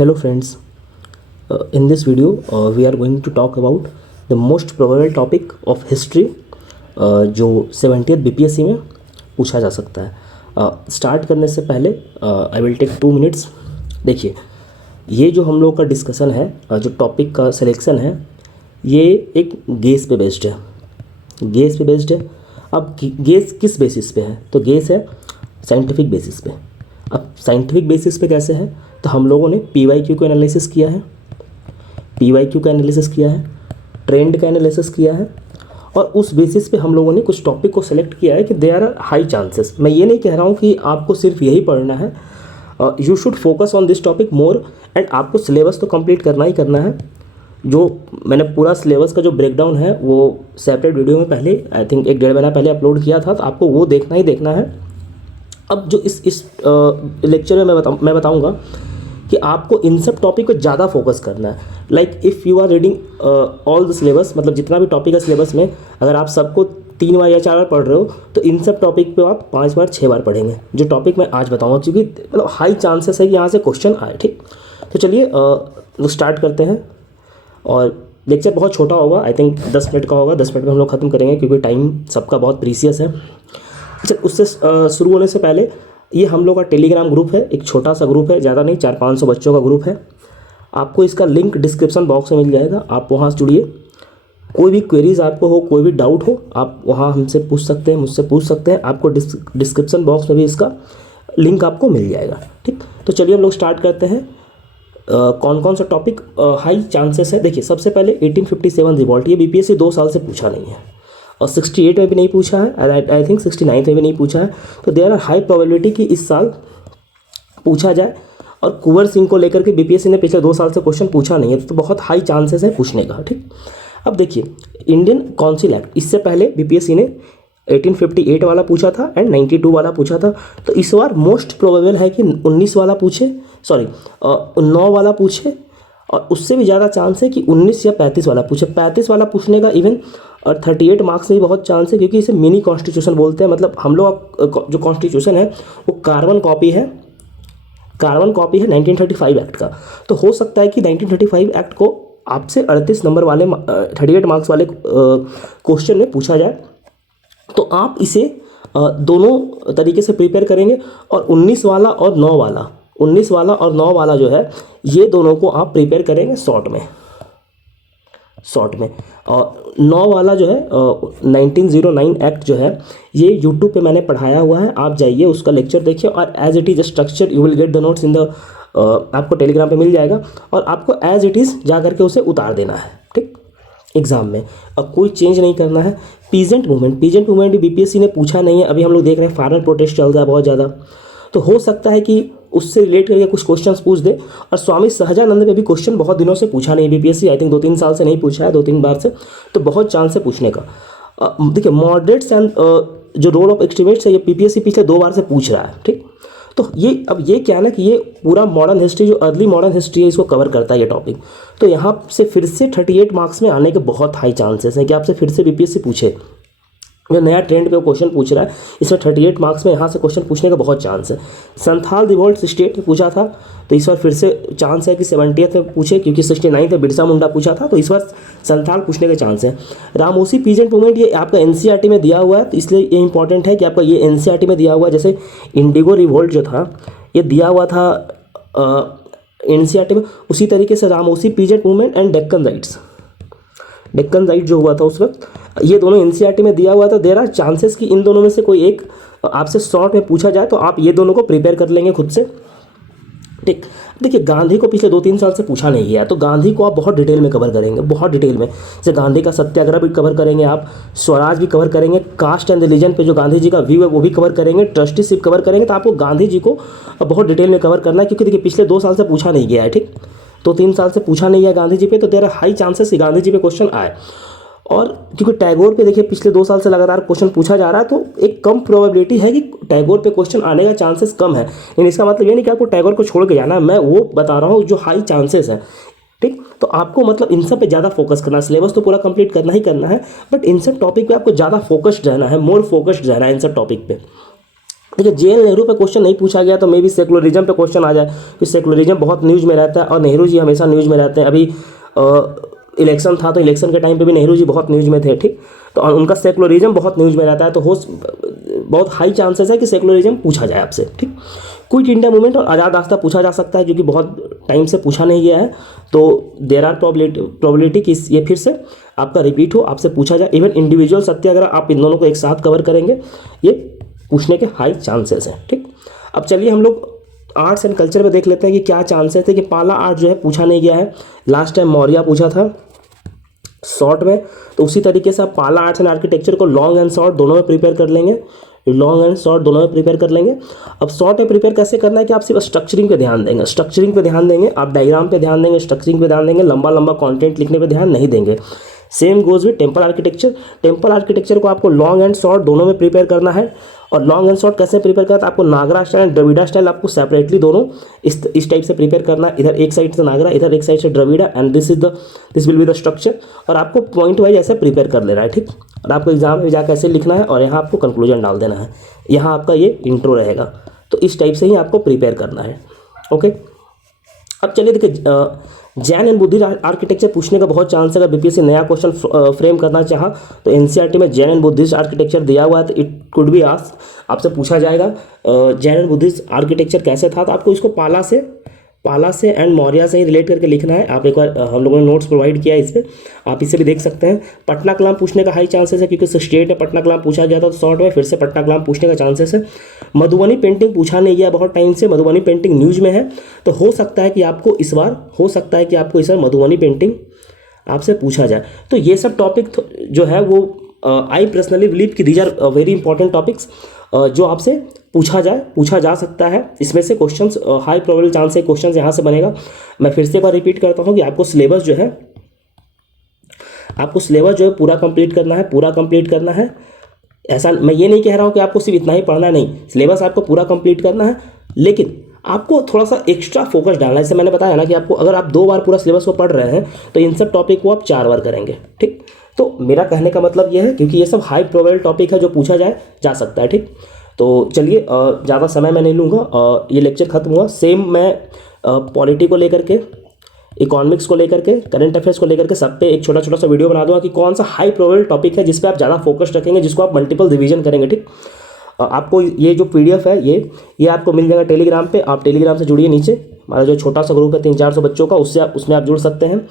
Hello friends, in this video we are going to talk about the most probable topic of history जो 70th BPSC में पूछा जा सकता है। Start करने से पहले आई विल टेक 2 मिनट्स। देखिए, ये जो हम लोग का डिस्कशन है, जो टॉपिक का सिलेक्शन है, ये एक गेस पे बेस्ड है। गेस पे बेस्ड है। अब गेस किस बेसिस पे है? तो गेस है साइंटिफिक बेसिस पे। अब साइंटिफिक बेसिस पे कैसे है? तो हम लोगों ने PYQ का एनालिसिस किया है, PYQ का एनालिसिस किया है, ट्रेंड का एनालिसिस किया है, और उस बेसिस पे हम लोगों ने कुछ टॉपिक को सेलेक्ट किया है कि दे आर हाई चांसेस। मैं ये नहीं कह रहा हूँ कि आपको सिर्फ यही पढ़ना है, you should focus on this topic more, and आपको सिलेबस तो कंप्लीट करना ही करना है। जो मैंने पूरा सिलेबस का जो ब्रेकडाउन है वो सेपरेट वीडियो में पहले आई थिंक 1-1.5 महीना पहले अपलोड किया था, तो आपको वो देखना ही देखना है। अब जो इस लेक्चर में मैं बताऊंगा कि आपको इन सब टॉपिक पे ज़्यादा फोकस करना है। Like if you are reading all the syllabus, मतलब जितना भी टॉपिक है सिलेबस में, अगर आप सबको 3 बार या 4 बार पढ़ रहे हो तो इन सब टॉपिक पे आप 5 बार 6 बार पढ़ेंगे, जो टॉपिक मैं आज बताऊंगा, क्योंकि मतलब हाई चांसेस है कि यहाँ से क्वेश्चन आए। ठीक, तो चलिए स्टार्ट करते हैं। और लेक्चर बहुत छोटा होगा, आई थिंक 10 मिनट का होगा। 10 मिनट में हम लोग ख़त्म करेंगे क्योंकि टाइम सबका बहुत प्रीसियस है। अच्छा, उससे शुरू होने से पहले, ये हम लोग का टेलीग्राम ग्रुप है, एक छोटा सा ग्रुप है, ज़्यादा नहीं, 400-500 बच्चों का ग्रुप है। आपको इसका लिंक डिस्क्रिप्शन बॉक्स में मिल जाएगा, आप वहाँ से जुड़िए। कोई भी क्वेरीज आपको हो, कोई भी डाउट हो, आप वहाँ हमसे पूछ सकते हैं, मुझसे पूछ सकते हैं। आपको डिस्क्रिप्शन बॉक्स में भी इसका लिंक आपको मिल जाएगा। ठीक, तो चलिए हम लोग स्टार्ट करते हैं। कौन कौन सा टॉपिक हाई चांसेस है? देखिए, सबसे पहले 1857 रिवॉल्ट, ये BPSC 2 साल से पूछा नहीं है, और 68 में भी नहीं पूछा है, आई थिंक 69 में भी नहीं पूछा है। तो देयर आर हाई प्रोबेबिलिटी कि इस साल पूछा जाए। और कुंवर सिंह को लेकर के BPSC ने पिछले 2 साल से क्वेश्चन पूछा नहीं है, तो बहुत हाई चांसेस है पूछने का। ठीक, अब देखिए, इंडियन काउंसिल एक्ट, इससे पहले BPSC ने 1858 वाला पूछा था एंड 92 वाला पूछा था। तो इस बार मोस्ट प्रोबेबल है कि 19 वाला पूछे, 9 वाला पूछे, और उससे भी ज़्यादा चांस है कि 19 या 35 वाला पूछे। 35 वाला पूछने का इवन और 38 मार्क्स में भी बहुत चांस है, क्योंकि इसे मिनी कॉन्स्टिट्यूशन बोलते हैं। मतलब हम लोग जो कॉन्स्टिट्यूशन है वो कार्बन कॉपी है 1935 एक्ट का। तो हो सकता है कि 1935 एक्ट को आपसे 38 नंबर वाले 38 मार्क्स वाले क्वेश्चन में पूछा जाए, तो आप इसे दोनों तरीके से प्रिपेयर करेंगे। और 19 वाला और 9 वाला जो है, ये दोनों को आप प्रिपेयर करेंगे शॉर्ट में। और 9 वाला जो है 1909 एक्ट जो है, ये यूट्यूब पे मैंने पढ़ाया हुआ है, आप जाइए उसका लेक्चर देखिए। और as it is structure you will get the notes in the आपको टेलीग्राम पे मिल जाएगा, और आपको एज इट इज़ जा करके उसे उतार देना है। ठीक, एग्जाम में अब कोई चेंज नहीं करना है। पीजेंट मूवमेंट भी BPSC ने पूछा नहीं है। अभी हम लोग देख रहे हैं फार्मर प्रोटेस्ट चल रहा है बहुत ज़्यादा, तो हो सकता है कि उससे रिलेट करके कुछ क्वेश्चंस पूछ दे। और स्वामी सहजानंद पे भी क्वेश्चन बहुत दिनों से पूछा नहीं BPSC, आई थिंक 2-3 साल से नहीं पूछा है, 2-3 बार से, तो बहुत चांस है पूछने का। देखिए, मॉडरेट्स एंड जो रोल ऑफ एक्सट्रीमिस्ट्स है, ये BPSC पिछले 2 बार से पूछ रहा है। ठीक, तो ये क्या है ना कि ये पूरा मॉडर्न हिस्ट्री, जो अर्ली मॉडर्न हिस्ट्री है, इसको कवर करता है ये टॉपिक। तो यहाँ से फिर से 38 मार्क्स में आने के बहुत हाई चांसेस हैं कि आपसे फिर से BPSC पूछे। जो नया ट्रेंड पे क्वेश्चन पूछ रहा है, इसमें 38 मार्क्स में यहाँ से क्वेश्चन पूछने का बहुत चांस है। संथाल रिवॉल्ट 68 में पूछा था, तो इस बार फिर से चांस है कि 70th में पूछे, क्योंकि 69 में बिरसा मुंडा पूछा था, तो इस बार संथाल पूछने के चांस है। रामोसी पीजेंट मूवमेंट, ये आपका NCERT में दिया हुआ है, तो इसलिए ये इंपॉर्टेंट है कि आपका ये NCERT में दिया हुआ है। जैसे इंडिगो रिवोल्ट जो था, ये दिया हुआ था NCERT में, उसी तरीके से Ramoshi peasant movement and Deccan right जो हुआ था उस वक्त, ये दोनों NCERT में दिया हुआ था। देयर आर चांसेस कि इन दोनों में से कोई एक आपसे शॉर्ट में पूछा जाए, तो आप ये दोनों को प्रिपेयर कर लेंगे खुद से। ठीक, देखिए, गांधी को पिछले 2-3 साल से पूछा नहीं गया, तो गांधी को आप बहुत डिटेल में कवर करेंगे, बहुत डिटेल में। जैसे गांधी का सत्याग्रह भी कवर करेंगे आप, स्वराज भी कवर करेंगे, कास्ट एंड रिलीजन पे जो गांधी जी का व्यू है वो भी कवर करेंगे, ट्रस्टीशिप कवर करेंगे। तो आपको गांधी जी को बहुत डिटेल में कवर करना है, क्योंकि देखिए पिछले 2 साल से पूछा नहीं गया है। ठीक, 2-3 साल से पूछा नहीं गया गांधी जी पे, तो देयर आर हाई चांसेस कि गांधी जी पे क्वेश्चन आए। और क्योंकि टैगोर पे देखिए पिछले 2 साल से लगातार क्वेश्चन पूछा जा रहा है, तो एक कम प्रोबेबिलिटी है कि टैगोर पे क्वेश्चन आने का चांसेस कम है। लेकिन इसका मतलब ये नहीं कि आपको टैगोर को छोड़ के जाना है, मैं वो बता रहा हूँ जो हाई चांसेस है। ठीक, तो आपको मतलब इन सब पे ज़्यादा फोकस करना है। सिलेबस तो पूरा कंप्लीट करना ही करना है, बट इन सब टॉपिक पे आपको ज़्यादा फोकस्ड रहना है, मोर फोकस्ड रहना है इन सब टॉपिक पे। देखिए JN नेहरू पे क्वेश्चन नहीं पूछा गया तो मे भी सेकुलरिज्म पे क्वेश्चन आ जाए, क्योंकि सेकुलरिज्म बहुत न्यूज़ में रहता है और नेहरू जी हमेशा न्यूज़ में रहते हैं। अभी इलेक्शन था तो इलेक्शन के टाइम पे भी नेहरू जी बहुत न्यूज़ में थे, ठीक। तो उनका सेकुलरिज्म बहुत न्यूज़ में रहता है, तो बहुत हाई चांसेस है कि सेकुलरिज्म पूछा जाए आपसे, ठीक। क्विट इंडिया मूवमेंट और आज़ाद रास्ता पूछा जा सकता है, क्योंकि बहुत टाइम से पूछा नहीं गया है, तो देर आर प्रोबेबिलिटी कि ये फिर से आपका रिपीट हो, आपसे पूछा जाए। इवन इंडिविजुअल सत्याग्रह, आप इन दोनों को एक साथ कवर करेंगे, ये पूछने के हाई चांसेस हैं, ठीक। अब चलिए हम लोग आर्ट्स एंड कल्चर में देख लेते हैं कि क्या चांसेस थे कि पाला आर्ट जो है पूछा नहीं गया है। लास्ट टाइम मौर्य पूछा था शॉर्ट में, तो उसी तरीके से आप पाला आर्ट्स एंड आर्किटेक्चर को लॉन्ग एंड शॉर्ट दोनों में प्रिपेयर कर लेंगे, लॉन्ग एंड शॉर्ट दोनों में प्रिपेयर कर लेंगे। अब शॉर्ट में प्रिपेयर कैसे करना है कि आप सिर्फ स्ट्रक्चरिंग पे ध्यान देंगे, स्ट्रक्चरिंग पे ध्यान देंगे, आप डायग्राम पे ध्यान देंगे, स्ट्रक्चरिंग पे ध्यान देंगे, लंबा लंबा कंटेंट लिखने पे ध्यान नहीं देंगे। Same goes with temple architecture. Temple architecture को आपको लॉन्ग एंड शॉर्ट दोनों में प्रिपेयर करना है। और लॉन्ग एंड शॉर्ट कैसे प्रिपेयर करना है, आपको नागरा स्टाइल एंड द्रविड़ा स्टाइल आपको सेपरेटली दोनों इस टाइप से प्रिपेयर करना है। इधर एक साइड से नागरा, इधर एक साइड से Dravida, and this will be the structure. और आपको पॉइंट वाइज ऐसे प्रिपेयर कर लेना है, ठीक। और आपको एग्जाम में जाकर ऐसे लिखना है और यहाँ आपको कंक्लूजन डाल देना है, यहाँ आपका ये इंट्रो रहेगा। तो इस टाइप से ही आपको प्रिपेयर करना है, ओके। अब चलिए देखिए, जैन एंड बुद्धिस्ट आर्किटेक्चर पूछने का बहुत चांस है। अगर बीपीएससी नया क्वेश्चन फ्रेम करना चाहा तो एनसीईआरटी में जैन एंड बुद्धिस्ट आर्किटेक्चर दिया हुआ है, तो इट कुड बी आस्क्ड, आपसे पूछा जाएगा जैन एंड बुद्धिस्ट आर्किटेक्चर कैसे था। तो आपको इसको पाला से एंड मौर्य से ही रिलेट करके लिखना है। आप एक बार हम लोगों ने नोट्स प्रोवाइड किया है इस पर, आप इसे भी देख सकते हैं। पटना कलाम पूछने का हाई चांसेस है, क्योंकि स्टेट में पटना कलाम पूछा गया था, तो शॉर्ट में फिर से पटना कलाम पूछने का चांसेस है। मधुबनी पेंटिंग पूछा नहीं गया बहुत टाइम से, मधुबनी पेंटिंग न्यूज़ में है, तो हो सकता है कि आपको इस बार मधुबनी पेंटिंग आपसे पूछा जाए। तो ये सब टॉपिक जो है वो आई पर्सनली बिलीव कि these are very important topics जो आपसे पूछा जा सकता है। इसमें से क्वेश्चंस हाई प्रोबेबल चांस है क्वेश्चंस यहाँ से बनेगा। मैं फिर से एक बार रिपीट करता हूँ कि आपको सिलेबस जो है पूरा कंप्लीट करना है। ऐसा मैं ये नहीं कह रहा हूँ कि आपको सिर्फ इतना ही पढ़ना है, नहीं, सिलेबस आपको पूरा कंप्लीट करना है, लेकिन आपको थोड़ा सा एक्स्ट्रा फोकस डालना है। जैसे मैंने बताया ना कि आपको अगर आप 2 बार पूरा सिलेबस को पढ़ रहे हैं तो इन सब टॉपिक को आप 4 बार करेंगे, ठीक। तो मेरा कहने का मतलब ये है, क्योंकि ये सब हाई प्रोबेबल टॉपिक है जो पूछा जा सकता है, ठीक। तो चलिए ज़्यादा समय मैं नहीं लूँगा, ये लेक्चर खत्म हुआ। सेम मैं पॉलिटी को लेकर के, इकोनॉमिक्स को लेकर के, करंट अफेयर्स को लेकर के सब पे एक छोटा सा वीडियो बना दूंगा कि कौन सा हाई प्रोबेबल टॉपिक है जिस पे आप ज़्यादा फोकस रखेंगे, जिसको आप मल्टीपल रिवीजन करेंगे, ठीक। आपको ये जो PDF है ये आपको मिल जाएगा टेलीग्राम पे। आप टेलीग्राम से जुड़िए, नीचे हमारा जो छोटा सा ग्रुप है 300-400 बच्चों का, उसमें आप जुड़ सकते हैं।